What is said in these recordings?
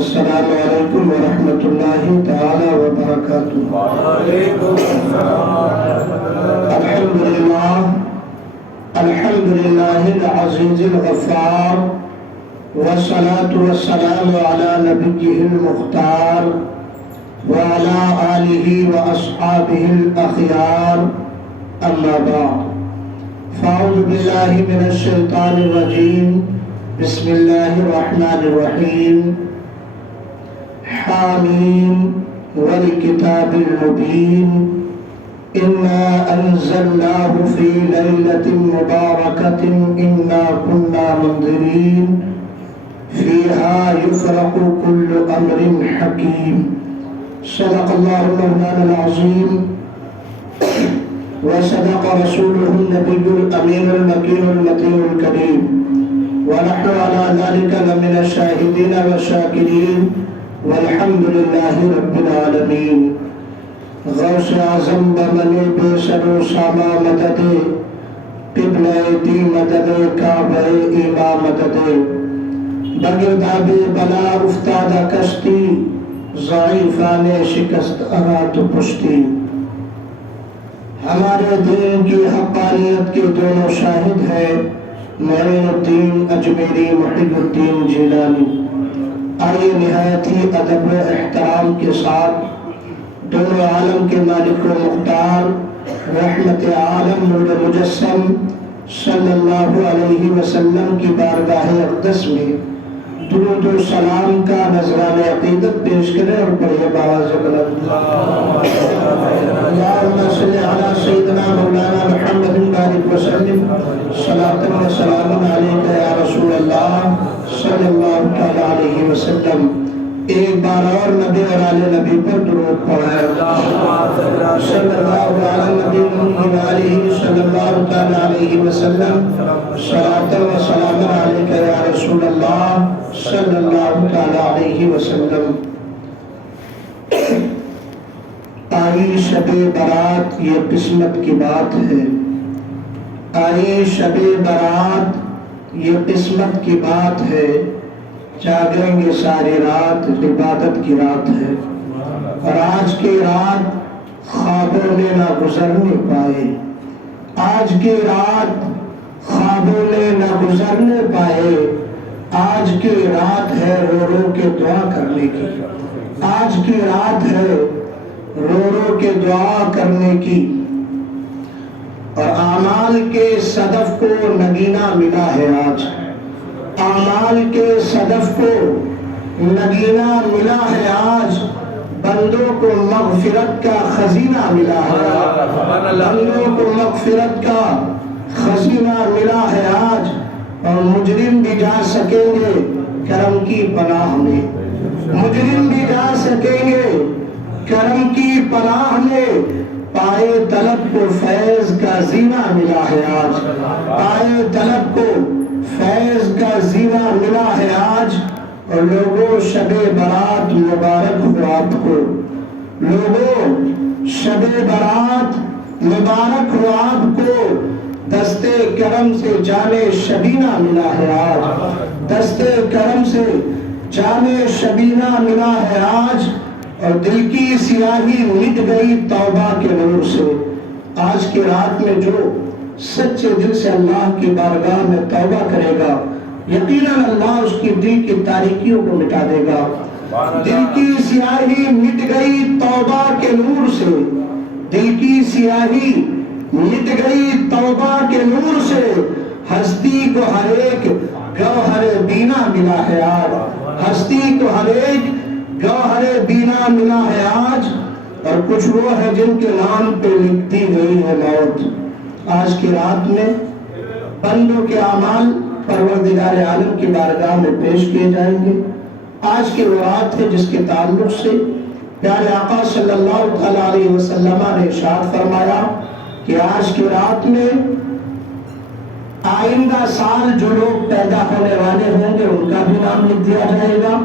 السلام علیکم ورحمۃ اللہ تعالی وبرکاتہ۔ وعلیکم السلام۔ الحمد للہ العزیز الغفار، والصلاة والسلام علی نبیہ المختار وعلی آلہ واصحابہ الاخیار، اما بعد فاعوذ باللہ من الشیطان الرجیم، بسم اللہ الرحمن الرحیم۔ حامیم والکتاب المبین، انا انزلناہ فی لیلۃ مبارکۃ انا کنا منذرین فیہا یفرق کل امر حکیم۔ صدق اللہ مولانا العظیم وصدق رسوله النبی الامین المکین المتین الکریم، ونحن على ذلك لمن الشاہدین والشاکرین، والحمد للہ رب العالمین۔ غوث اعظم بمن بے سر و ساما مدد، قبلہ دی مدد، کعبہ ایما مدد، بگرداب بلا افتادہ کشتی، ضعیفان شکست ارات پشتی۔ ہمارے دین کی حقانیت کے دونوں شاہد ہیں معین الدین اجمیری، محی الدین جیلانی۔ آئیے نہایت ہی ادب و احترام کے ساتھ دونوں عالم کے مالک و مختار، رحمت عالم نور مجسم صلی اللہ علیہ وسلم کی بارگاہ اقدس میں درود و سلام کا نذرانہ عقیدت پیش کریں اور پڑھے باواز بلند۔ اللہم صلی علی سیدنا مولانا محمد بارک وسلم، صلاۃ و سلام علیک یا رسول اللہ صلی اللہ تعالی علیہ وسلم۔ ایک بار اور نبی اور آل نبی پر درود پڑھائے۔ صلی اللہ علی نبی وآلہ صلی اللہ تعالی علیہ وسلم، صلاۃ و سلام علیک یا رسول اللہ صلی اللہ تعالی علیہ وسلم۔ آئی شب برات یہ قسمت کی بات ہے، آئی شب برات یہ قسمت کی بات ہے، جاگیں گے ساری رات عبادت کی رات ہے، اور آج کی رات خوابوں نے نہ گزرنے پائے، آج کی رات خوابوں نے نہ گزرنے پائے، آج کی رات ہے رو رو کے دعا کرنے کی، آج کی رات ہے رو رو کے دعا کرنے کی، اور اعمال کے صدف کو نگینہ ملا ہے آج، اعمال کے صدف کو نگینہ ملا ہے آج، بندوں کو مغفرت کا خزینہ ملا ہے، بندوں کو مغفرت کا خزینہ ملا ہے آج، اور مجرم بھی جا سکیں گے کرم کی پناہ میں، مجرم بھی جا سکیں گے کرم کی پناہ میں، پائے طلب کو فیض کا زینہ ملا ہے آج، پائے طلب کو فیض کا زینہ ملا ہے آج، اور لوگوں شب برات مبارک ہو آپ کو، لوگوں شب برات مبارک ہو آپ کو، دستے کرم سے جانے شبینہ ملا ہے آج، دستے کرم سے جانے شبینہ ملا ہے آج، اور دل کی سیاہی مٹ گئی توبہ کے نور سے۔ آج کی رات میں جو سچے دل سے اللہ کی بارگاہ میں توبہ کرے گا، یقیناً اللہ اس کی دل کی تاریکیوں کو مٹا دے گا۔ دل کی سیاہی مٹ گئی توبہ کے نور سے، دل کی سیاہی مٹ گئی توبہ کے نور سے، ہستی کو ہر ایک گوہر بینا ملا ہے آج، ہستی کو ہر ایک گوہر بینا ملا ہے آج، اور کچھ وہ ہے جن کے نام پہ لکھتی گئی ہے موت۔ آج کی رات میں بندوں کے اعمال پروردگار عالم کی بارگاہ میں پیش کیے جائیں گے۔ آج کی وہ رات ہے جس کے تعلق سے پیارے آقا صلی اللہ تعالی علیہ وسلم نے ارشاد فرمایا کہ آج کی رات میں آئندہ سال جو لوگ پیدا ہونے والے ہوں گے ان کا بھی نام لکھ دیا جائے گا،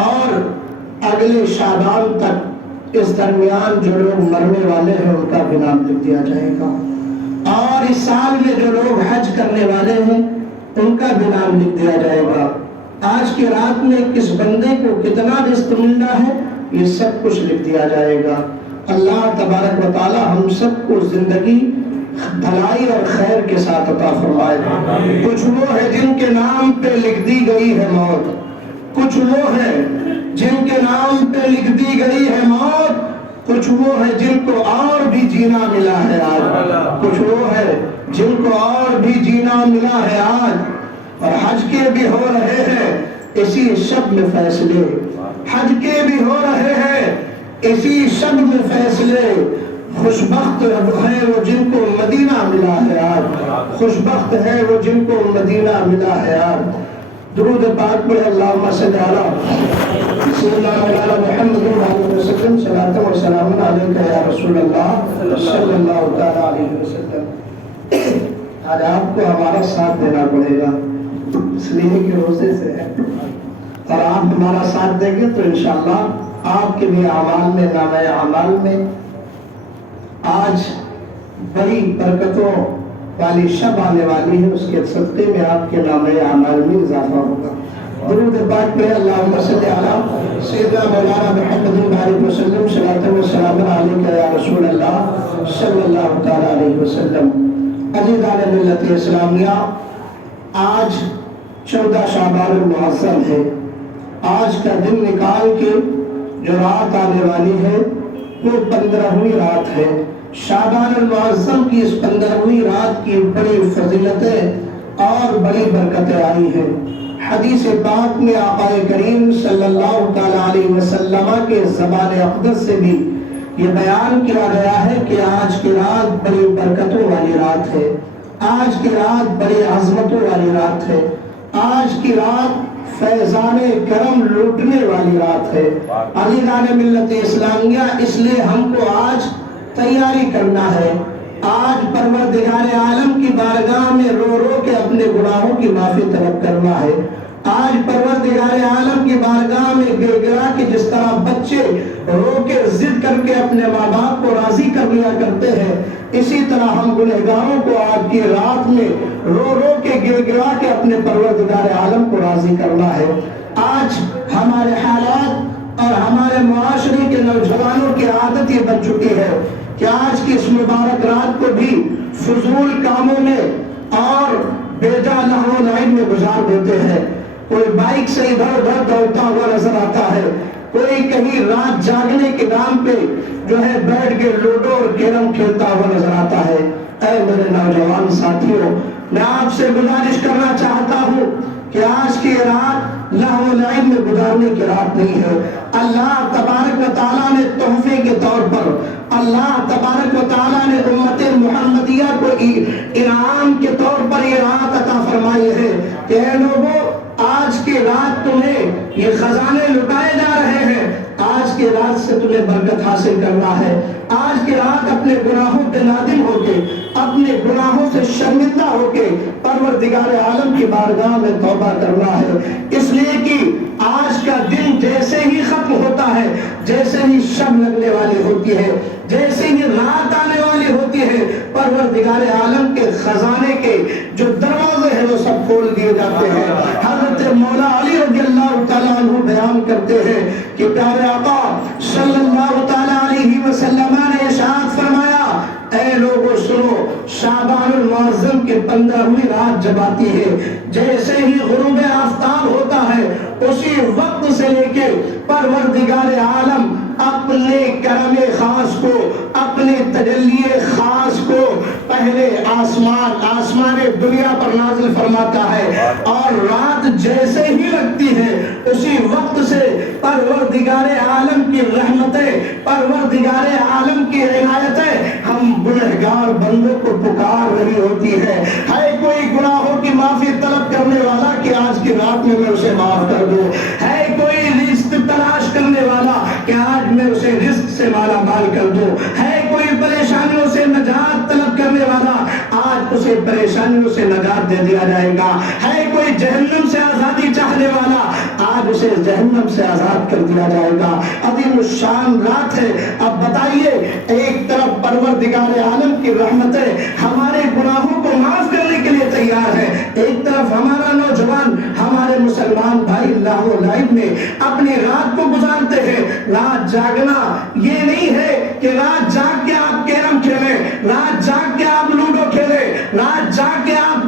اور اگلے شعبان تک اس درمیان جو لوگ مرنے والے ہیں ان کا بھی نام لکھ دیا جائے گا، اور اس سال میں جو لوگ حج کرنے والے ہیں ان کا بھی نام لکھ دیا جائے گا، آج کی رات میں کس بندے کو کتنا رزق ملنا ہے، یہ سب کچھ لکھ دیا جائے گا۔ اللہ تبارک و تعالی ہم سب کو زندگی بھلائی اور خیر کے ساتھ عطا فرمائے۔ کچھ وہ ہے جن کے نام پہ لکھ دی گئی ہے موت، کچھ وہ ہے جن کے نام پہ لکھ دی گئی ہے موت، کچھ وہ ہے جن کو اور بھی جینا ملا ہے آج، کچھ وہ ہے جن کو اور بھی جینا ملا ہے آج۔ اور حج کے بھی ہو رہے ہیں اسی شب میں فیصلے، حج کے بھی ہو رہے ہیں اسی شب میں فیصلے۔ خوش بخت ہے وہ جن کو مدینہ ملا ہے آج، خوش بخت ہے وہ جن کو مدینہ ملا ہے آج۔ درود پاک پڑھے، اللہم صلی علی سیدنا مولانا محمد علیہ وسلم، صلاۃ و سلام علیک یا رسول اللہ صلی اللہ تعالی علیہ وسلم۔ آج آپ کو ہمارا ساتھ دینا پڑے گا، اس لیے کہ روزے سے ہے، اور آپ ہمارا ساتھ دیں گے تو انشاءاللہ آپ کے بھی اعمال میں، نامہ اعمال میں آج بڑی برکتوں والی شب آنے والی ہے، اس کے صدقے میں آپ کے نامہ اعمال میں اضافہ ہوگا۔ درود پاک پہ اللہم صلی علی سیدنا مولانا محمد علیہ وسلم، صلاۃ و سلام علیک یا رسول اللہ صلی اللہ تعالی علیہ وسلم۔ عزیزان ملت اسلامیہ، آج 14 شعبان المعظم ہے۔ آج کا دن نکال کے جو رات آنے والی ہے وہ 15ویں رات ہے۔ شعبان المعظم کی اس 15ویں رات کی بڑی فضیلتیں اور بڑی برکتیں آئی ہیں۔ حدیث پاک میں آقا کریم صلی اللہ تعالی علیہ وسلم کے زبان اقدس سے بھی یہ بیان کیا گیا ہے کہ آج کی رات بڑی برکتوں والی رات ہے، آج کی رات بڑی عظمتوں والی رات ہے، آج کی رات فیضان کرم لوٹنے والی رات ہے۔ عزیزان ملت اسلامیہ، اس لیے ہم کو آج تیاری کرنا ہے، آج پروردگار عالم کی بارگاہ میں رو رو کے اپنے گناہوں کی معافی طلب کرنا ہے۔ آج پروردگار عالم کی بارگاہ میں گر گرا کے جس طرح بچے رو کے ضد کر کے اپنے ماں باپ کو راضی کر لیا کرتے ہیں، اسی طرح ہم گنہگاروں کو آج کی رات میں رو رو کے گر گرا کے اپنے پروردگار عالم کو راضی کرنا ہے۔ آج ہمارے حالات اور ہمارے معاشرے کے نوجوانوں کی عادت یہ بن چکی ہے کہ آج کی اس مبارک رات کو بھی فضول کاموں میں اور بیجا لہو و لعب میں گزار دیتے ہیں۔ کوئی بائک سے ادھر ادھر دوڑتا ہوا نظر آتا ہے، کوئی کہیں رات جاگنے کے نام پہ جو ہے بیٹھ کے لوڈو اور کیرم کھیلتا ہوا نظر آتا ہے۔ اے میرے نوجوان ساتھیوں، میں آپ سے گزارش کرنا چاہتا ہوں کہ آج کی رات لہو و لعب میں گزارنے کی رات نہیں ہے۔ اللہ تبارک و تعالیٰ نے تحفے کے طور پر، اللہ تبارک و تعالیٰ نے امت محمدیہ کو انعام کے طور پر یہ رات عطا فرمائی ہے کہ اے لوگوں، آج کی رات تمہیں یہ خزانے لٹائے جا رہے ہیں، آج کی رات سے تمہیں برکت حاصل کرنا ہے۔ آج کی رات اپنے گناہوں پہ نادم ہو کے، اپنے گناہوں سے شرمندہ ہو کے پروردگار عالم کی بارگاہ میں توبہ کرنا ہے، اس لیے کہ آج کا دن جیسے ہی ختم ہوتا ہے، جیسے ہی شب لگنے والی ہوتی ہے، جیسے ہی رات آنے والی ہوتی ہے، پروردگار عالم کے خزانے کے جو دروازے ہیں وہ سب کھول دیے جاتے ہیں۔ حضرت مولا علی رضی اللہ تعالیٰ عنہ بیان کرتے ہیں کہ پیارے آقا صلی اللہ تعالیٰ علیہ وسلم نے ارشاد فرمایا، اے لوگوں سنو، شعبان المعظم کے 15ویں رات جب آتی ہے، جیسے ہی غروب آفتاب ہوتا ہے، اسی وقت سے لے کے پروردگار عالم اپنے کرم خاص کو، اپنے تجلی خاص کو پہلے آسمان دنیا پر نازل فرماتا ہے، اور رات جیسے ہی لگتی ہے اسی وقت سے پروردگار عالم کی رحمتیں، پروردگار عالم کی عنایتیں ہم گنہگار بندوں کو پکار رہی ہوتی ہے۔ کوئی گناہوں کی معافی طلب کرنے والا کہ آج کی رات میں اسے معاف کر دوں، ہے کوئی رزق تلاش کرنے والا کہ آج میں اسے رزق سے مالا مال کر دوں، ہے کوئی پریشانیوں سے نجات طلب کرنے والا آج اسے پریشانیوں سے نجات دے دیا جائے گا، ہے کوئی جہنم سے آزادی چاہنے والا آج اسے جہنم سے آزاد کر دیا جائے گا۔ عظیم الشان رات ہے۔ اب بتائیے، ایک طرف پروردگار عالم کی رحمتیں ہمارے گناہوں کو معاف کرنے کے لیے تیار ہے، ایک طرف ہمارا نوجوان، ہمارے مسلمان بھائی لاہو لائب میں اپنی رات کو گزارتے ہیں۔ رات جاگنا یہ نہیں ہے کہ رات جاگ کے آپ کیرم کھیلیں، رات جاگ کے آپ لوڈو کھیلیں، رات جاگ کے آپ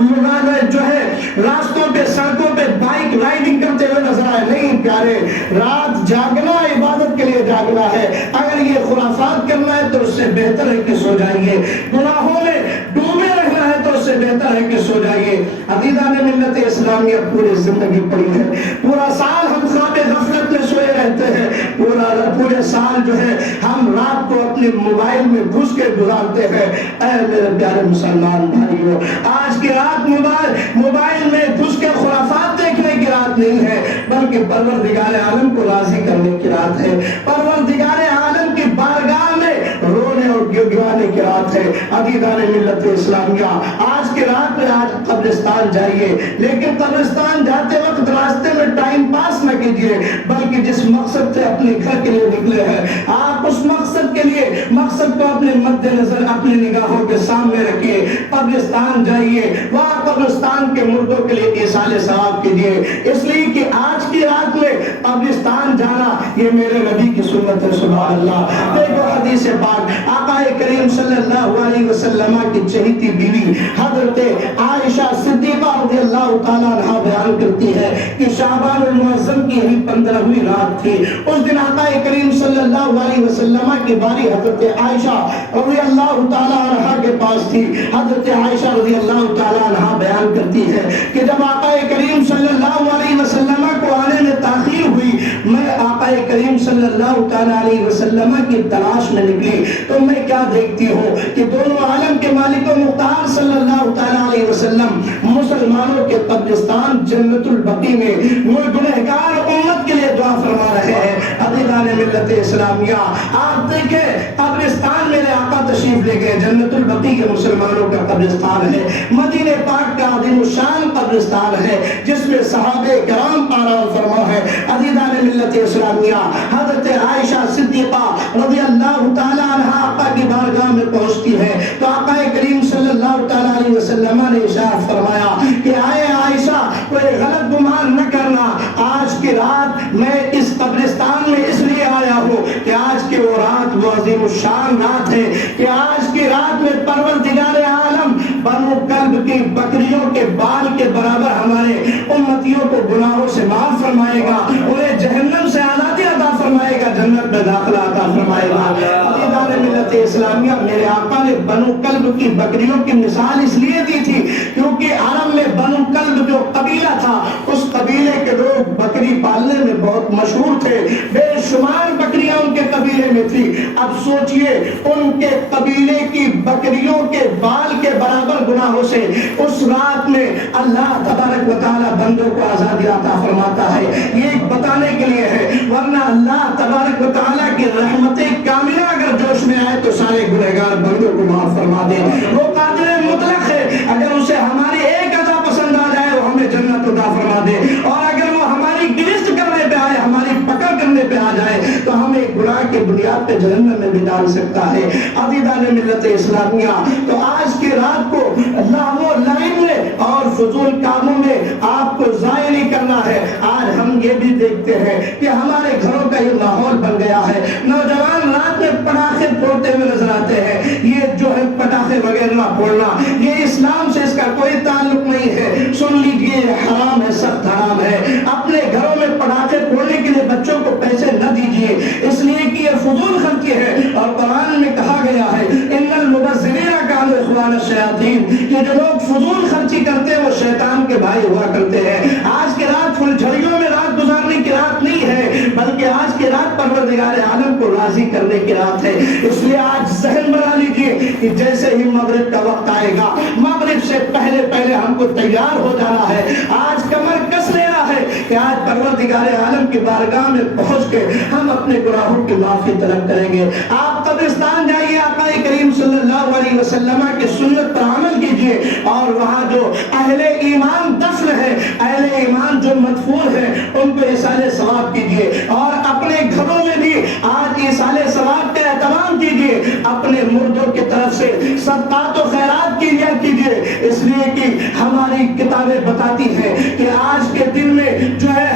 جو ہے راستوں پہ سڑکوں پہ بائک رائڈنگ کرتے ہوئے نظر آئے۔ نہیں پیارے، رات جاگنا عبادت کے لیے جاگنا ہے۔ اگر یہ خرافات کرنا ہے تو اس سے بہتر ہے کہ سو جائیے، گناہوں میں ڈوبے رہنا ہے تو اس سے بہتر ہے کہ سو جائیے۔ عقیدہ نے ملت اسلامیہ پوری زندگی پڑھی ہے، پورا سال ہم خواب غفلت میں سوئے رہتے ہیں، پورے سال جو ہے ہم رات کو اپنے موبائل میں گھس کے گزارتے ہیں۔ اے میرے پیارے مسلمان بھائیوں، آج کی رات موبائل میں گھس کے خرافات دیکھنے کی رات نہیں ہے، بلکہ پروردگار عالم کو راضی کرنے کی رات ہے، پروردگار عالم کی بارگاہ میں رونے اور گڑگڑانے کی رات ہے۔ عزیزان ملت اسلامیہ، آج کی رات میں آج قبرستان جائیے، لیکن قبرستان جاتے وقت راستے میں ٹائم پاس نہ کیجیے، بلکہ جس مقصد سے اپنے گھر کے لیے نکلے ہیں آپ اس مقصد کے لیے مقصد کو اپنے مد نظر اپنی نگاہوں کے سامنے رکھیے۔ قبرستان جائیے، وہاں قبرستان کے مردوں کے لیے ایصال ثواب کیجیے، اس لیے کہ آج کی رات میں قبرستان جانا یہ میرے نبی کی سنت ہے۔ سبحان اللہ۔ دیکھو حدیث پاک، آقا کریم صلی اللہ علیہ وسلم کی چہیتی بیوی حضرت عائشہ صدیقہ رضی اللہ تعالیٰ عنہ بیان کرتی ہے کہ شعبان المعظم کی ہی 15ویں رات تھی، اس دن آقا کریم صلی اللہ علیہ وسلم کی باری حضرت عائشہ رضی اللہ تعالیٰ عنہ کے پاس تھی۔ حضرت عائشہ رضی اللہ تعالیٰ عنہ بیان کرتی ہے کہ جب آقا کریم صلی اللہ علیہ وسلم کو آنے میں تاخیر ہوئی، میں آقا کریم صلی اللہ تعالیٰ علیہ وسلم کی تلاش میں نکلی تو میں کیا دیکھتی ہوں کہ دونوں عالم کے مالک و مختار صلی اللہ تعالیٰ علیہ وسلم مسلمانوں کے قبرستان جنت البقیع میں گنہگار امت کے لیے دعا فرما رہے ہیں۔ عزیزان ملت اسلامیہ، آپ دیکھیں قبرستان میرے آقا تشریف لے گئے، جنت البقیع کے مسلمانوں کا قبرستان ہے، مدینہ پاک کا عظیم الشان قبرستان ہے جس میں صحابہ کرام آرام فرما ہے۔ عزیزان ملت اسلامیہ، حضرت عائشہ صدیقہ رضی اللہ تعالیٰ عنہ آقا کی بارگاہ میں پہنچتی ہے تو آقا کریم صلی اللہ تعالیٰ علیہ وسلم نے ارشاد فرمایا کہ آئے عائشہ، کوئی غلط گمان نہ کرنا، آج کی رات میں اس قبرستان میں اس لیے آیا ہوں کہ آج کی وہ رات وہ عظیم الشان رات ہے کہ آج کی رات میں پروردگار عالم بنو کلب کی بکریوں کے بال کے برابر ہمارے امتیوں کو گناہوں سے معاف فرمائے گا، انہیں جہنم سے آزادی عطا فرمائے گا، جنت میں داخلہ عطا فرمائے گا۔ عزیزان ملت اسلامیہ، میرے آقا نے بنو کلب کی بکریوں کی مثال اس لیے دی تھی کیونکہ عرب میں بنو کلب جو قبیلہ تھا اس قبیلے کے لوگ بکری پالنے میں بہت مشہور تھے، بے شمار بکریاں ان کے قبیلے میں تھی۔ اب سوچئے ان کے قبیلے کی بکریوں کے بال کے برابر گناہوں سے اس رات میں اللہ تبارک و تعالی بندوں کو آزادی عطا فرماتا ہے، یہ ایک بتانے کے لیے ہے، ورنہ اللہ تبارک و تعالی کی رحمت کاملہ اگر جوش میں آئے تو سارے گنہگار بندوں کو معاف فرما دے۔ وہ قادر مطلق ہے، اگر اسے ہماری ایک عطا پسند آ جائے وہ ہمیں جنت عطا فرما دے، اور اگر وہ ہماری گرفت کرنے پہ آئے، ہماری پکڑ کرنے پہ آ جائے تو ہمیں گناہ کی بنیاد پہ جہنم میں بھی ڈال سکتا ہے۔ عزیزان ملت اسلامیہ، تو آج کی رات کو لاہو لائن میں اور فضول کاموں میں آپ کو ضائع نہیں کرنا ہے۔ آج ہم یہ بھی دیکھتے ہیں کہ ہمارے گھروں کا یہ ماحول بن گیا ہے، نوجوان رات میں پٹاخے پھوڑتے ہوئے نظر آتے ہیں، یہ جو ہے پٹاخے وغیرہ نہ پھوڑنا، یہ اسلام سے اس کا کوئی تعلق نہیں ہے، سن لیجئے حرام ہے، سخت حرام ہے۔ اپنے گھروں میں پٹاخے پھوڑنے کے لیے بچوں کو پیسے نہ دیجیے، اس لیے کہ یہ فضول خرچی ہے، اور قرآن میں کہا گیا ہے ان المبذرین کانوا اخوان الشیاطین، کہ جو لوگ فضول خرچی کرتے ہیں وہ شیطان کے بھائی ہوا کرتے ہیں۔ آج کی رات فلجھڑیوں میں رات گزارنے کی رات نہیں ہے، بلکہ آج کی رات پروردگار عالم کو راضی کرنے کی رات ہے۔ اس لیے آج ذہن بنا لیجئے کہ جیسے ہی مغرب کا وقت آئے گا، مغرب سے پہلے پہلے ہم کو تیار ہو جانا ہے، آج کمر کس لینا ہے کہ آج پروردگار عالم کی بارگاہ میں پہنچ کے ہم اپنے گناہوں کی معافی طلب کریں گے۔ آپ قبرستان جائیے، آقا کریم صلی اللہ علیہ وسلم کی سنت پر عمل کیجئے، اور وہاں جو اہل ایمان دفن ہے، اہل ایمان جو مدفون ہیں ان کو ایصال ثواب کیجیے، اور اپنے گھروں میں بھی آج ایصال ثواب کا اہتمام کیجیے، اپنے مردوں کی طرف سے صدقات و خیرات کیا کیجیے، اس لیے کہ ہماری کتابیں بتاتی ہیں کہ آج کے دن میں جو ہے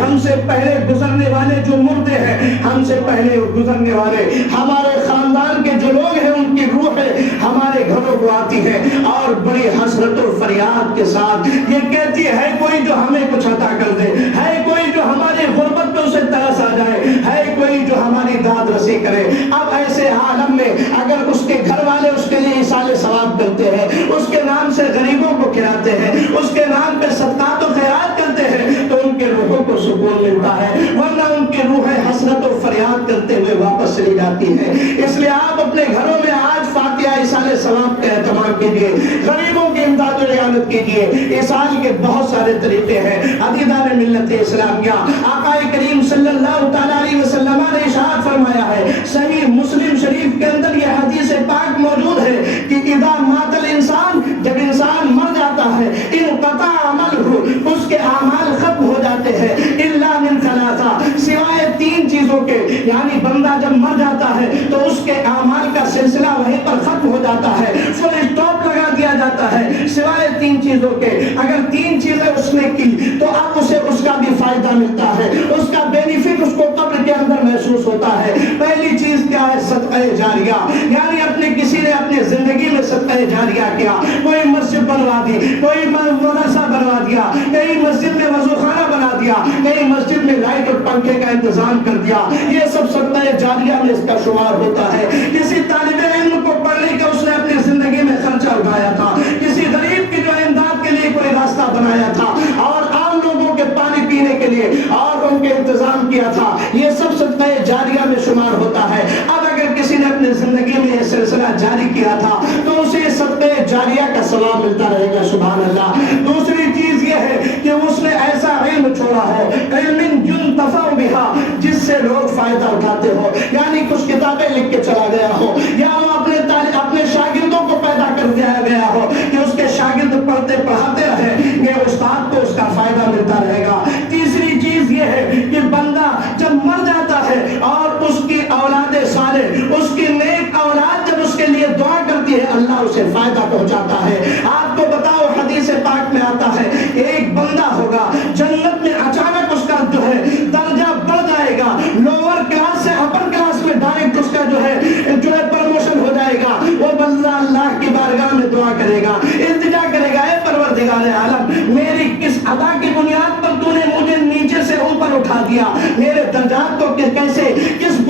ہم سے پہلے گزرنے والے جو مردے ہیں، ہم سے پہلے گزرنے والے ہمارے خاندان کے جو لوگ ہیں، ان کی روحیں ہمارے گھروں کو آتی ہے اور بڑی حسرت و فریاد کے ساتھ یہ کہتی ہے کوئی جو ہمیں کچھ عطا کر دے، ہے کوئی جو ہماری غربت پہ اسے ترس آ جائے، ہے کوئی جو ہماری داد رسی کرے۔ اب ایسے عالم میں اگر اس کے گھر والے اس کے لیے ایصال ثواب کرتے ہیں، اس کے نام سے غریبوں کو کھلاتے ہیں، اس کے نام پہ صدقات و خیرات کرتے ہیں، تو ان کے روحوں کو سکون ملتا ہے، ورنہ ان کی روحیں حسرت و فریاد کرتے ہوئے واپس چلی جاتی ہیں۔ اس لیے آپ اپنے گھروں میں آج فاتحہ ایصال ثواب کا اہتمام کیجیے، غریبوں کی امداد و اعانت کیجیے۔ ایصال کے بہت سارے طریقے ہیں۔ عزیزان ملت اسلامیہ، آقا کریم صلی اللہ تعالیٰ علیہ وسلم نے ارشاد فرمایا ہے، صحیح مسلم شریف کے اندر یہ حدیث پاک موجود ہے کہ اذا مات الانسان، جب انسان مر جاتا ہے، انقطع عملہ، اس کے اعمال ختم ہو جاتے ہیں، الا من ثلاثہ، سوائے تین چیزوں کے، یعنی بندہ جب مر جاتا ہے تو اس کے اعمال کا سلسلہ وہیں پر ختم ہو جاتا ہے، فل اسٹاپ لگا دیا جاتا ہے، سوائے تین چیزوں کے۔ اگر تین چیزیں اس نے کی تو اب اسے اس کا بھی فائدہ ملتا ہے، اس کا بینیفٹ اس کو قبر کے اندر محسوس ہوتا ہے۔ پہلی چیز کیا ہے؟ صدقہ جاریہ، یعنی اپنے کسی نے اپنی زندگی میں صدقہ جاریہ کیا، کوئی مسجد بنوا دی، کوئی مدرسہ بنوا دیا، کئی مسجد میں وضو خانہ بنا دیا، کئی مسجد میں لائٹ اور پنکھے کا انتظام کر دیا، یہ سب صدقہ جاریہ میں اس کا شمار ہوتا ہے۔ کسی طالب علم کو پڑھنے کا اس نے اپنی زندگی میں خرچہ اٹھایا تھا، کسی غریب کی جو امداد کے لیے کوئی راستہ بنایا تھا، اور عام لوگوں کے پانی پینے کے لیے اور ان کے انتظام کیا تھا، یہ سب صدقہ جاریہ میں شمار ہوتا ہے۔ اب اگر کسی نے اپنی زندگی میں یہ سلسلہ جاری کیا تھا تو اسے صدقہ جاریہ کا ثواب ملتا رہے گا، سبحان اللہ۔ دوسری چیز یہ ہے کہ اس نے ایسا علم چھوڑا ہو، علم ينتفع بها، جس سے لوگ فائدہ اٹھاتے ہو، یعنی کچھ کتابیں لکھ کے چلا گیا ہو، یا وہ اپنے شاگردوں کو پیدا کر دیا گیا ہو کہ اس کے شاگرد پڑھتے پڑھاتے رہے، یہ استاد کو اس کا فائدہ ملتا رہے گا۔ تیسری چیز یہ ہے کہ بندہ جب مر جاتا ہے اور اس کی اولاد صالح، اس کی نیک اولاد جب اس کے لیے دعا کرتی ہے، اللہ اسے فائدہ پہنچاتا ہے۔ آپ کو بتاؤ، حدیث پاک میں آتا ہے ایک بندہ ہوگا جنت میں، اچانک اس کا جو ہے درجہ بڑھ جائے گا، لوور کلاس سے اپر کلاس میں ڈائریکٹ اس کا جو ہے پروموشن ہو جائے گا۔ وہ بندہ اللہ کی بارگاہ میں دعا کرے گا، التجا کرے گا، اے پروردگار عالم، میری کس عطا کی بنیاد پر تو نے مجھے نیچے سے اوپر اٹھا دیا، میرے درجات کو کیسے کس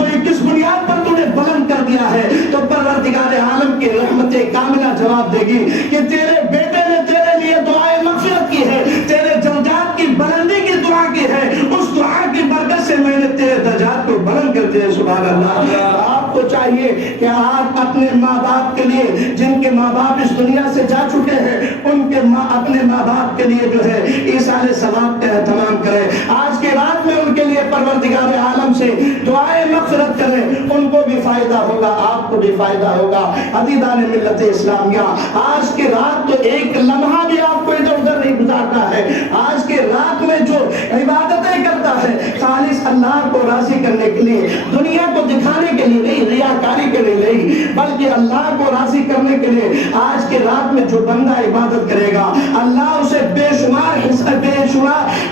بنیاد پر تو نے بلند کر دیا ہے؟ تو پروردگار عالم کی رحمت کاملہ جواب دے گی کہ تیرے بیٹے نے تیرے لیے دعائے مغفرت کی ہے، تیرے درجات کی بلندی کی دعا کی ہے، اس دعا کی برکت سے میں نے تیرے درجات کو بلند کر دیا۔ سبحان اللہ۔ آپ کو چاہیے کہ آپ اپنے ماں باپ کے لیے، جن کے ماں باپ اس دنیا سے جا چکے ہیں، ان کے اپنے ماں باپ کے لیے جو ہے ایصال ثواب کا اہتمام کریں۔ آج کی رات میں ان کے لیے پروردگار عالم سے دعائے مغفرت کریں، ان کو بھی فائدہ ہوگا، آپ کو بھی فائدہ ہوگا۔ عزیزان ملت اسلامیہ، آج کی رات تو ایک لمحہ بھی آپ کو ادھر ادھر نہیں گزارنا ہے۔ آج کی رات میں جو عبادتیں کرتا ہے، خالص اللہ کو راضی کرنے کے لیے، دنیا کو دکھانے کے لیے نہیں، ریاکاری کے لیے نہیں، بلکہ اللہ کو راضی کرنے کے لیے آج کی رات میں جو بندہ عبادت کرے گا، اللہ اسے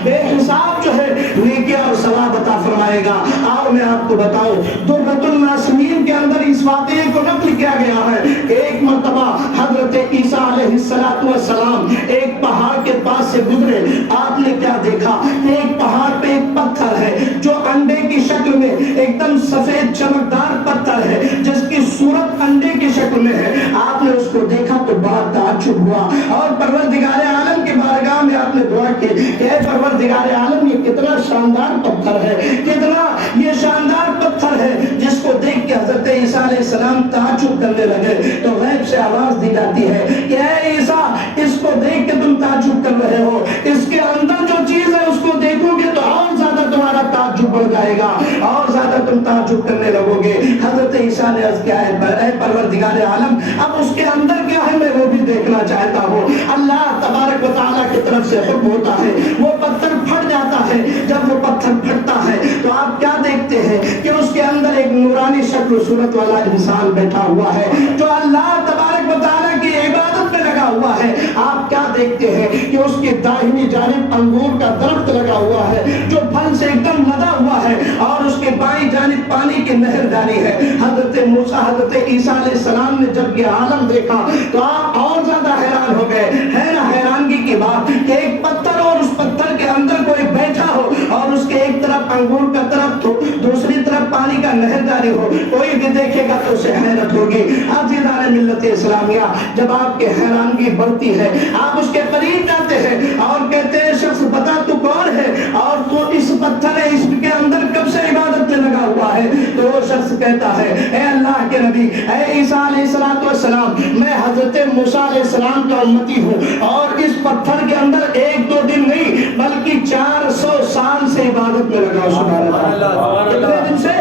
بے حساب جو ہے نیکیاں اور ثواب عطا فرمائے گا۔ اور میں آپ کو بتاؤں، درۃ الناصمین کے اندر اس واقعے کو نقل کیا گیا ہے کہ ایک مرتبہ حضرت عیسیٰ علیہ السلام ایک پہاڑ کے پاس سے گزرے۔ آپ نے کیا دیکھا کہ ایک پہاڑ پہ ایک پتھر ہے جو انڈے کی شکل میں ایک دم سفید چمکدار پتھر ہے، جس کی صورت انڈے کی شکل میں ہے۔ آپ نے اس کو دیکھا تو بڑا تعجب ہوا اور پروردگار عالم کی بارگاہ میں آپ نے دعا کی کہ اے پروردگار عالم، یہ کتنا شاندار پتھر ہے، کتنا یہ شاندار پتھر ہے، جس کو دیکھ کے حضرت عیسیٰ علیہ السلام تعجب کرنے لگے۔ تو غیب سے آواز دی جاتی ہے کہ اے عیسیٰ، اس کو دیکھ کے تم تعجب کر رہے ہو، اس کے اندر جو چیز ہے اس کو دیکھو گے تو اور زیادہ تمہارا تعجب بڑھ جائے گا، اور زیادہ تم تعجب کرنے لگو گے۔ حضرت عیسیٰ نے عرض کیا ہے، اے پروردگار عالم، اب اس کے اندر کیا ہے میں وہ بھی دیکھنا دیکھنا چاہتا ہو، اللہ تبارک و تعالیٰ کی طرف سے حکم ہوتا ہے، وہ پتھر پھٹ جاتا ہے۔ جب وہ پتھر پھٹتا ہے تو آپ کیا دیکھتے ہیں کہ اس کے اندر ایک نورانی شکل و صورت والا انسان بیٹھا ہوا ہے جو اللہ تبارک و تعالیٰ کی عبادت میں لگا ہوا ہے۔ آپ کیا دیکھتے ہیں کہ اس کی داہنی جانب انگور کا درخت لگا ہوا ہے جو پھل سے ایک دم لدا ہوا ہے، اور اس کے بائیں جانب پانی کی نہر جاری ہے۔ حضرت موسیٰ حضرت عیسیٰ علیہ السلام نے جب یہ عالم دیکھا تو آپ اور زیادہ حیران ہو گئے۔ ہے نا حیرانگی کی بات کہ ایک پتھر اور اس پتھر کے اندر کوئی بیٹھا ہو، اور اس کے ایک طرف انگور کا درخت ہو، دوسری طرف پانی کا نہر جاری ہو، کوئی بھی دیکھے گا تو اسے حیرت ہوگی۔ عزیزان ملت اسلامیہ، جب آپ کی حیرانگی بڑھتی ہے، آپ اس کے قریب جاتے ہیں اور کہتے ہیں شخص بتا تو کون ہے اور تو اس پتھر اس کے اندر کب سے عبادت میں لگا ہوا ہے، تو وہ شخص کہتا ہے اے اللہ کے نبی، اے عیسیٰ علیہ السلام، میں حضرت موسیٰ علیہ السلام کا امتی ہوں، اور اس پتھر کے اندر ایک دو دن نہیں بلکہ 400 سال سے عبادت میں لگا ہوں۔ سبحان اللہ، کتنے دن سے؟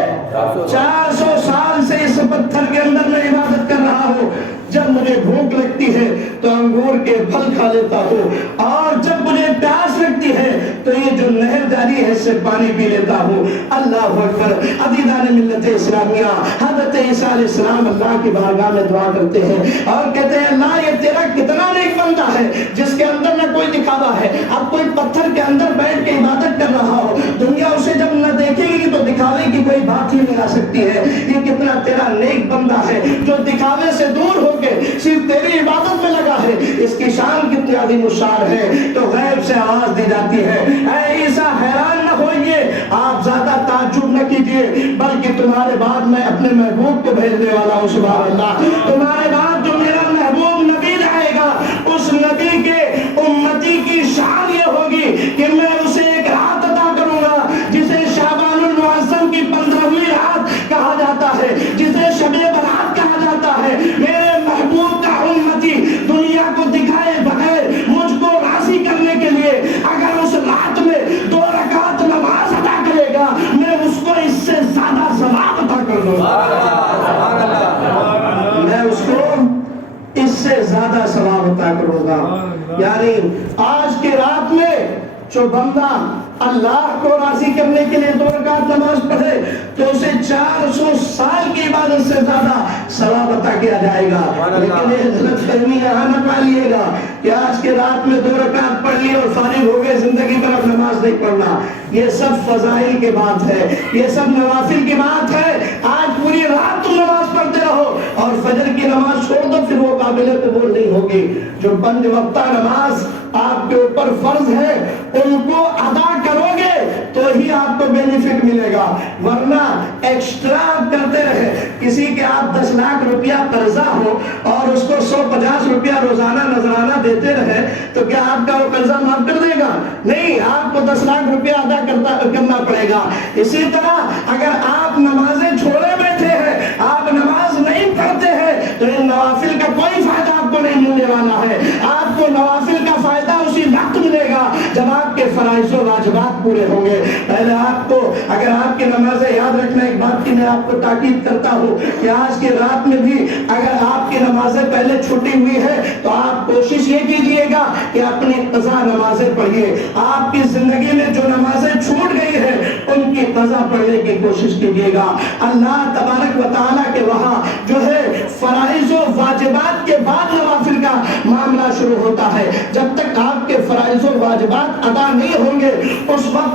400 سال سے اس پتھر کے اندر میں عبادت کر رہا ہوں۔ جب مجھے بھوک لگتی ہے تو انگور کے پھل کھا لیتا ہوں، اور جب مجھے پیاس لگتی ہے تو یہ جو نہر جاری ہے اس سے پانی پی لیتا ہوں۔ اللہ اکبر۔ عزیزان ملت اسلامیہ، حضرت عیسیٰ علیہ السلام اللہ کی بارگاہ میں دعا کرتے ہیں اور کہتے ہیں اللہ یہ تیرا کتنا نیک بندہ ہے جس کے اندر نہ کوئی دکھاوا ہے۔ اب کوئی پتھر کے اندر بیٹھ کے عبادت کر رہا ہو، دنیا اسے جب نہ دیکھے گی تو دکھاوے کی کوئی بات ہی نہیں آ سکتی ہے۔ یہ کتنا تیرا نیک بندہ ہے جو دکھاوے سے دور ہو کے صرف تیری عبادت میں لگا ہے، اس کی شان کتنی عظیم الشان ہے۔ تو غیب سے آواز دی جاتی ہے اے عیسیٰ حیران نہ ہوئیے، آپ زیادہ تعجب نہ کیجئے، بلکہ تمہارے بعد میں اپنے محبوب کو بھیجنے والا ہوں۔ سبحان اللہ۔ تمہارے بعد جو میرا محبوب نبی آئے گا، اس نبی کے امتی کی شان یہ ہوگی کہ میں اسے ایک رات عطا کروں گا جسے شعبان المعظم کی 15ویں رات کہا جاتا ہے، جسے شب برات کہا جاتا ہے۔ میرے محبوب کا امتی دنیا کو دکھائے بغیر مجھ کو راضی کرنے کے لیے اگر اس رات میں 2 رکعت نماز ادا کرے گا، میں اس کو اس سے زیادہ ثواب عطا کر دوں گا۔ میں اس کو اس سے زیادہ ثواب عطا کروں گا۔ یعنی آج کے رات میں جو بندہ اللہ کو راضی کرنے کے لیے 2 رکعت نماز پڑھے تو اسے 400 سال کی عبادت سے زیادہ ثواب عطا کیا جائے گا۔ لیکن یہ غلط فہمی یہاں نہ پالیے گا کہ آج کے رات میں 2 رکعت پڑھ لی اور فارغ ہو گئے، زندگی بھر اب نماز نہیں پڑھنا۔ یہ سب فضائل کی بات ہے، یہ سب نوافل کی بات ہے۔ آج پوری رات تم نماز پڑھتے رہو اور فجر کی نماز چھوڑ دو، پھر وہ قابل قبول نہیں ہوگی۔ جو 5 وقتہ نماز آپ کے اوپر فرض ہے ان کو ادا کرو گے تو ہی آپ کو بینیفٹ ملے گا، ورنہ ایکسٹرا کرتے رہے۔ کسی کے آپ 10 لاکھ روپیہ قرضہ ہو اور اس کو 150 روپیہ روزانہ نذرانہ دیتے رہے تو کیا آپ کا وہ قرضہ معاف کر دے گا؟ نہیں، آپ کو 10 لاکھ روپیہ ادا کرنا پڑے گا۔ اسی طرح اگر آپ نمازیں چھوڑے بیٹھے ہیں، آپ نماز نہیں پڑھتے ہیں تو ان نوافل کا کوئی فائدہ آپ کو نہیں ملنے والا ہے۔ آپ کو نوافل کا فائدہ اسی وقت ملے گا جب آپ کے فرائض و واجبات پورے ہوں گے۔ پہلے آپ کو اگر آپ کی نمازیں یاد رکھنا، ایک بات کی میں آپ کو تاکید کرتا ہوں کہ آج کی رات میں بھی اگر آپ کی نمازیں پہلے چھوٹی ہوئی ہے تو آپ کوشش یہ کیجئے گا کہ اپنی قضا نمازیں پڑھیے۔ آپ کی زندگی میں جو نمازیں چھوٹ گئی ہیں ان کی قضا پڑھنے کی کوشش کیجئے گا۔ اللہ تبارک و تعالیٰ کے وہاں جو ہے فرائض و واجبات کے بعد نوافل کا معاملہ شروع ہوتا ہے۔ جب تک آپ کے فرائض و واجبات ادا نہیں ہوں گے اس وقت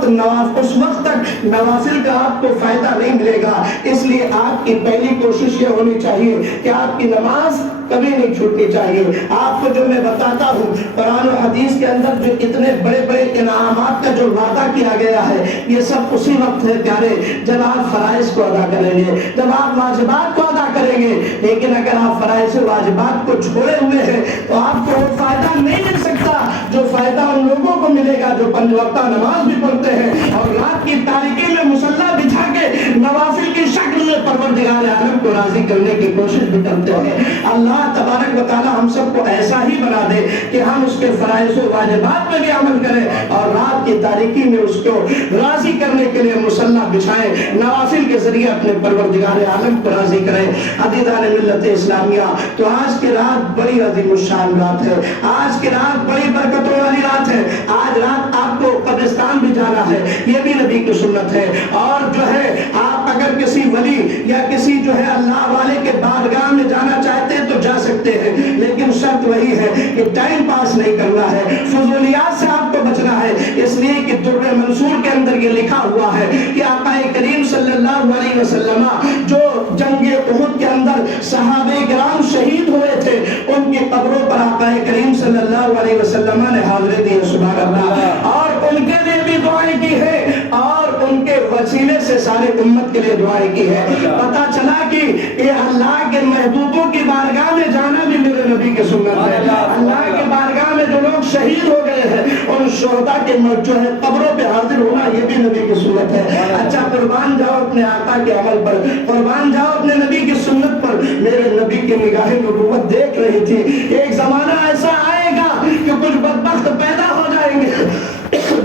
تک نوافل کا آپ کو فائدہ نہیں ملے گا۔ اس لیے آپ کی پہلی کوشش یہ ہونی چاہیے کہ آپ کی نماز کبھی نہیں چھوٹنی چاہیے۔ آپ کو جو میں بتاتا ہوں قرآن و حدیث کے اندر جو اتنے بڑے بڑے انعامات کا جو وعدہ کیا گیا ہے یہ سب اسی وقت ہے پیارے جب آپ فرائض کو ادا کریں گے، جب آپ واجبات کو ادا کریں گے۔ لیکن اگر آپ فرائض و واجبات کو چھوڑے ہوئے ہیں تو آپ کو وہ فائدہ نہیں مل سکتا جو فائدہ ان لوگوں کو ملے گا جو 5 وقتہ نماز بھی پڑھتے ہیں اور رات کی تاریکی میں مصلی بچھا کے نوافل کی شکل میں پروردگار عالم کو راضی کرنے کی کوشش بھی کرتے ہیں۔ اللہ تبارک و تعالی ہم سب کو ایسا ہی بنا دے کہ ہم اس کے فرائض و واجبات پہ بھی عمل کریں اور رات کی تاریکی میں اس کو راضی کرنے کے لیے مصلی بچھائیں، نوافل کے ذریعے اپنے پروردگار عالم کو راضی کریں۔ عزیزان ملت اسلامیہ، تو آج کی رات بڑی عظیم الشان رات ہے، آج کی رات بڑی برکتوں والی رات ہے۔ آج رات آپ کو قبرستان بھی جانا ہے، یہ بھی نبی کی سنت ہے۔ اور جو ہے آپ اگر کسی ولی یا کسی جو ہے اللہ والے کے بارگاہ میں جانا چاہتے ہیں تو جا سکتے ہیں، لیکن شرط وہی ہے کہ ٹائم پاس نہیں کرنا ہے، فضولیات سے آپ کو بچنا ہے۔ اس لیے کہ در منصور کے اندر یہ لکھا ہوا ہے کہ آقا کریم صلی اللہ علیہ وسلم جو جنگ احد کے اندر صحابہ کرام شہید ہوئے تھے، ان کی قبروں پر آقا کریم صلی اللہ علیہ وسلم نے حاضری دی، سبحان اللہ، اور ان کے لیے بھی دعائیں کی ہے اور ان کے وسیلے سے سارے امت کے لیے دعائیں کی ہے۔ پتا چلا کہ یہ اللہ کے محبوبوں کی بارگاہ میں جانا بھی میرے نبی کی سنت ہے۔ اللہ کے بارگاہ میں جو لوگ شہید ہو گئے ہیں ان شہداء کے جو ہے قبروں پہ حاضر ہونا، یہ بھی نبی کی سنت ہے۔ اچھا، قربان جاؤ اپنے آقا کے عمل پر، قربان جاؤ اپنے نبی کی سنت پر۔ میرے نبی کی نگاہ نبوت دیکھ رہی تھی، ایک زمانہ ایسا آئے گا کہ کچھ بدبخت پیدا ہو جائیں گے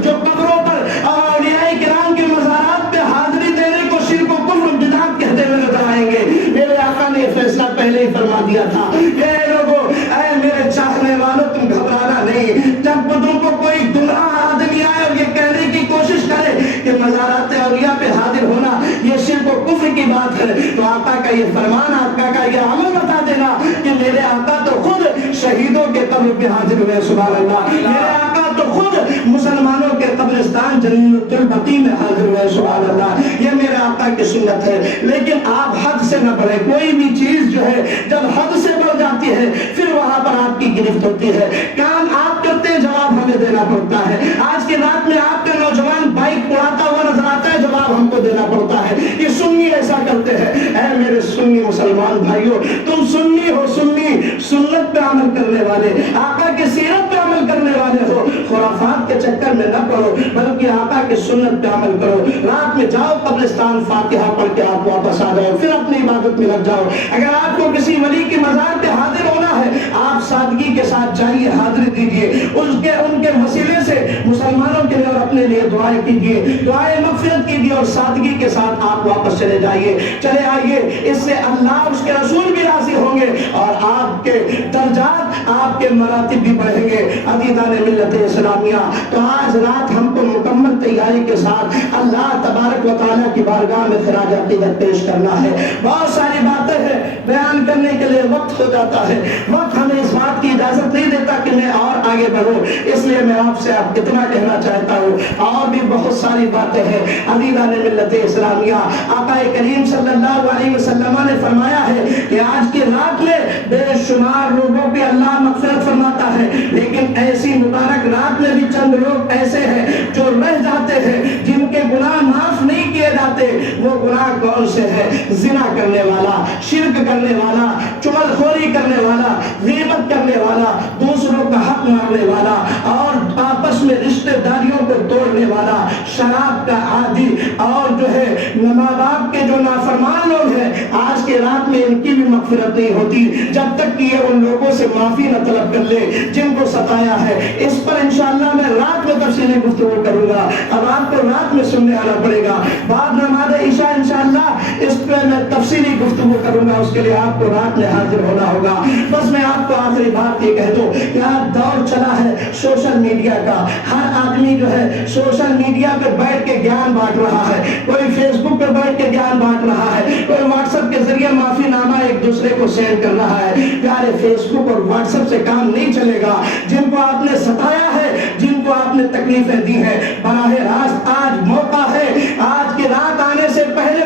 جو قبروں پر اور اولیاء کرام کے مزارات پہ حاضری دینے کو شرک و کفر بدعت کہتے ہوئے نظر آئیں گے۔ میرے آقا نے فیصلہ پہلے ہی فرما دیا تھا، اے لوگو، اے میرے چاہنے والوں، تم گھبرانا نہیں۔ جب تم کو کوئی گمراہ آدمی آئے اور یہ کہنے کی کوشش کرے کہ مزارات اولیاء پہ حاضر ہونا یہ شرک و کفر کی بات ہے، تو آقا کا یہ فرمان، آقا کا یہ عمل بتا دینا کہ میرے آقا تو خود شہیدوں کے قبر پہ حاضر ہوئے، سبحان اللہ۔ میرے آقا تو خود مسلمانوں کے قبرستان جنت البقیع میں حاضر ہوئے، سبحان اللہ۔ یہ میرے آقا کی سنت ہے، لیکن آپ حد سے نہ بڑھیں۔ کوئی بھی چیز جو ہے جب حد سے بڑھ جاتی ہے پھر وہاں پر آپ کی گرفت ہوتی ہے۔ کام آپ کرتے ہیں، جواب ہمیں دینا پڑتا ہے۔ آج کی رات میں آپ کا نوجوان بائک اڑاتا ہوا نظر آتا ہے، جواب ہم کو دینا پڑتا ہے۔ یہ سنی ایسا کرتے ہیں۔ اے میرے سنی مسلمان بھائیوں، تم سنی ہو، سنی سنت پہ عمل کرنے والے، آقا کی سیرت پہ عمل کرنے والے ہو، خرافات کے چکر میں نہ پڑو بلکہ آقا کی سنت پہ عمل کرو۔ رات میں جاؤ قبرستان، فاتحہ پڑھ کے آپ واپس آ جاؤ، پھر اپنی عبادت میں لگ جاؤ۔ اگر آپ کو کسی ولی کی مزار پہ حاضر ہونا ہے، آپ سادگی کے ساتھ جائیے، حاضری دیجیے، ان کے وسیلے سے مسلمانوں کے لیے اور اپنے لیے دعائیں کیجیے، دعائیں مغفرت کیجیے، اور سادگی کے ساتھ آپ واپس چلے جائیے، چلے آئیے۔ اس سے اللہ اس کے رسول بھی راضی ہوں گے اور آپ کے درجات، آپ کے مراتب بھی بڑھیں گے۔ عزیزان ملت اسلامیہ، تو آج رات ہم کو مکمل تیاری کے ساتھ اللہ تبارک و تعالیٰ کی بارگاہ میں خراج عقیدت پیش کرنا ہے۔ بہت ساری باتیں ہیں، بیان کرنے کے لیے وقت ہو جاتا ہے، وقت ہمیں اس بات کی اجازت نہیں دیتا کہ میں اور آگے بڑھوں، اس لیے میں آپ سے آپ کتنا کہنا چاہتا ہوں، اور بھی بہت ساری باتیں ہیں۔ عزیزان ملت اسلامیہ، آقا کریم صلی اللہ علیہ وسلم نے فرمایا ہے کہ آج کی رات میں بے شمار لوگوں پہ اللہ مغفرت فرماتا ہے، لیکن ایسی مبارک رات میں بھی چند لوگ ایسے ہیں جو رہ جاتے ہیں، جن کے گناہ معاف نہیں کیے جاتے۔ وہ گناہ کون سے ہے؟ زنا کرنے والا، شرک کرنے والا، چغل خوری کرنے والا، غیبت کرنے والا، دوسروں کا حق مارنے والا، اور آپس میں رشتہ داریوں کو توڑنے والا، شراب کا عادی، اور جو ہے ماں باپ کے جو نافرمان لوگ ہیں، آج کے رات میں ان کی بھی مغفرت نہیں ہوتی جب تک کہ یہ ان لوگوں سے معافی نہ طلب کر لے جن کو ستایا ہے۔ اس پر انشاءاللہ میں رات میں تفصیلی گفتگو کروں گا، اب آپ کو رات میں سننے آنا پڑے گا۔ بعد نماز عشاء انشاءاللہ اس پہ میں تفصیلی گفتگو کروں گا، اس کے لیے آپ کو رات میں حاضر ہونا ہوگا۔ بس میں آپ کو آخری بات یہ کہہ دوں کہ آج دور چلا ہے سوشل میڈیا کا، ہر آدمی جو ہے سوشل میڈیا پہ بیٹھ کے گیان بانٹ رہا ہے، کوئی فیس بک پہ بیٹھ کے گیان بانٹ رہا ہے، کوئی واٹس ایپ کے ذریعے معافی نامہ ایک دوسرے کو سینڈ کر رہا ہے۔ پیارے، فیس بک اور واٹس ایپ سے کام نہیں چلے گا۔ جن کو آپ نے ستایا ہے، جن کو آپ نے تکلیفیں دی ہیں، براہ راست آج موقع ہے، آج کی رات آنے سے پہلے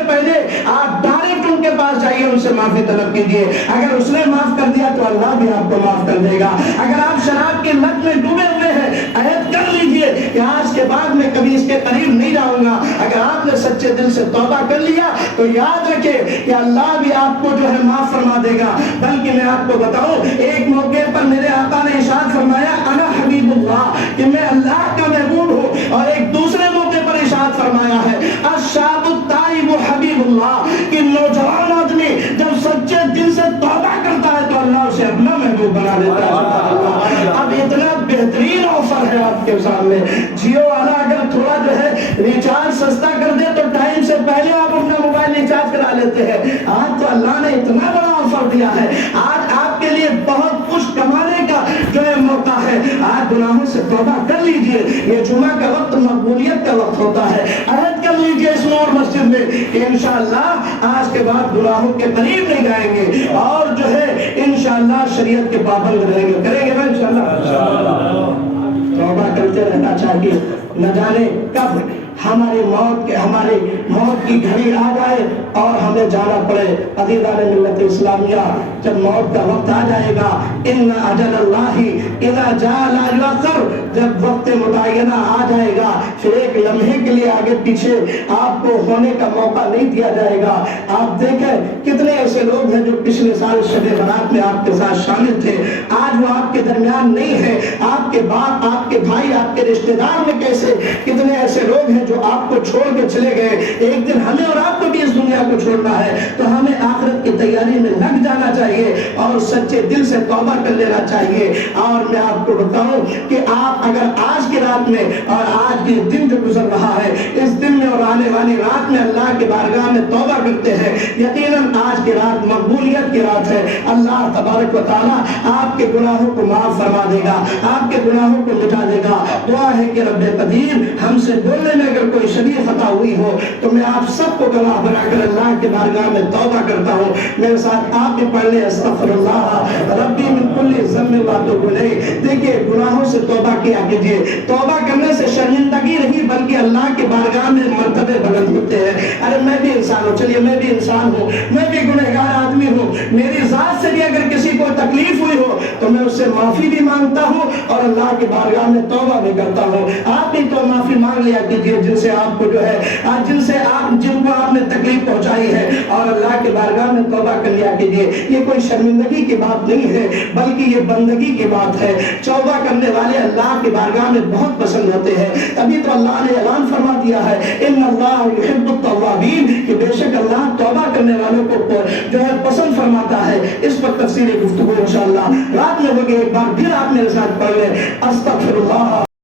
آپ ڈائریکٹ ان کے پاس جائیے، ان سے معافی طلب کیجیے۔ اگر اس نے معاف کر دیا تو اللہ بھی آپ کو معاف کر دے گا۔ اگر آپ شراب کی لت میں ڈوبے ہوئے ہیں، عہد کر لیجیے کہ آج کے بعد میں کبھی اس کے قریب نہیں جاؤں گا۔ اگر آپ نے سچے دل سے توبہ کر لیا تو یاد رکھے کہ اللہ بھی آپ کو جو ہے معاف فرما دے گا۔ بلکہ میں آپ کو بتاؤں، ایک موقع پر میرے آقا نے ارشاد فرمایا انا حبیب اللہ، کہ میں اللہ کا محبوب ہوں، اور ایک دوسرے موقع پر ارشاد فرمایا ہے الشاب التائب حبیب اللہ، کہ نوجوان آدمی جب سچے دیتا ہے سبحان اللہ۔ اب اتنا بہترین آفر ہے آپ کے سامنے، جیو والا اگر تھوڑا جو ہے ریچارج سستا کر دے تو ٹائم سے پہلے آپ اپنا موبائل ریچارج کرا لیتے ہیں۔ آج تو اللہ نے اتنا بڑا آفر دیا ہے، آج آپ کے لیے بہت کچھ کمانے کا جو ہے موقع ہے۔ آج گناہوں سے توبہ کر لیجئے، یہ جمعہ کا وقت مقبولیت کا وقت ہوتا ہے، عہد کر لیجئے اس نور مسجد میں کہ انشاءاللہ آج کے بعد گناہوں کے قریب نہیں جائیں گے اور جو ہے انشاءاللہ شریعت کے پابند رہیں گے۔ کریں گے نا انشاءاللہ؟ توبہ کرتے رہنا چاہیے، نہ جانے کب ہماری موت کی گھڑی آ جائے اور ہمیں جانا پڑے۔ عزیزان ملت اسلامیہ، جب موت کا وقت آ جائے گا، ان اجل اللہ اذا جاء لا یؤخر، جب وقت متعینہ آ جائے گا پھر ایک لمحے کے لیے آگے پیچھے آپ کو ہونے کا موقع نہیں دیا جائے گا۔ آپ دیکھیں کتنے ایسے لوگ ہیں جو پچھلے سال شب برات میں آپ کے ساتھ شامل تھے، آج وہ آپ کے درمیان نہیں ہے۔ آپ کے باپ، آپ کے بھائی، آپ کے رشتہ دار میں کیسے کتنے ایسے لوگ ہیں جو آپ کو چھوڑ کے چلے گئے۔ ایک دن ہمیں اور آپ کو بھی اس دنیا کو چھوڑنا ہے، تو ہمیں آخرت کی تیاری میں لگ جانا چاہیے اور سچے دل سے توبہ کر لینا چاہیے۔ اور میں آپ کو بتاؤں کہ آپ اگر آج کی رات میں اور آج کے دن جو گزر رہا ہے، اس دن میں اور آنے والی رات میں اللہ کے بارگاہ میں توبہ کرتے ہیں، یقیناً آج کی رات مقبولیت کی رات ہے۔ اللہ تبارک و تعالیٰ آپ کے گناہوں کو معاف فرما دے گا، آپ کے گناہوں کو مٹا دے گا۔ دعا ہے کہ رب قدیر ہم سے بولنے میں اگر کوئی شدید خطا ہوئی ہو تو میں آپ سب کو گواہ بنا کر اللہ کے بارگاہ میں توبہ کرتا ہوں۔ میرے ساتھ آپ بھی پڑھ لیں، استغفر اللہ ربی من کل ذنب واتوب الیہ۔ دیکھیے گناہوں سے توبہ کیا کیجیے، توبہ کرنے سے شرمندگی نہیں بلکہ اللہ کے بارگاہ میں مرتبے بلند ہوتے ہیں۔ ارے میں بھی انسان ہوں، چلیے میں بھی انسان ہوں، میں بھی گنہگار آدمی ہوں، میری ذات سے بھی اگر کسی کو تکلیف ہوئی ہو تو میں اس سے معافی بھی مانگتا ہوں اور اللہ کے بارگاہ میں توبہ بھی کرتا ہوں۔ آپ بھی تو معافی مانگ لیا کیجیے جن سے آپ کو جو ہے جن کو آپ نے تکلیف پہنچائی ہے، اور اللہ کے بارگاہ میں توبہ کر لیا کیجیے۔ یہ کوئی شرمندگی کی بات نہیں ہے بلکہ یہ بندگی کی بات ہے۔ توبہ کرنے والے اللہ کے بارگاہ میں بہت پسند ہوتے ہیں، تبھی تو اللہ نے اعلان فرما دیا ہے ان اللہ یحب التوابین، کہ بے شک اللہ توبہ کرنے والوں کو جو ہے پسند فرماتا ہے۔ اس پر تفصیلی گفتگو انشاءاللہ رات میں ہوگی۔ ایک بار پھر آپ میرے ساتھ پڑھ لیں، استغفر اللہ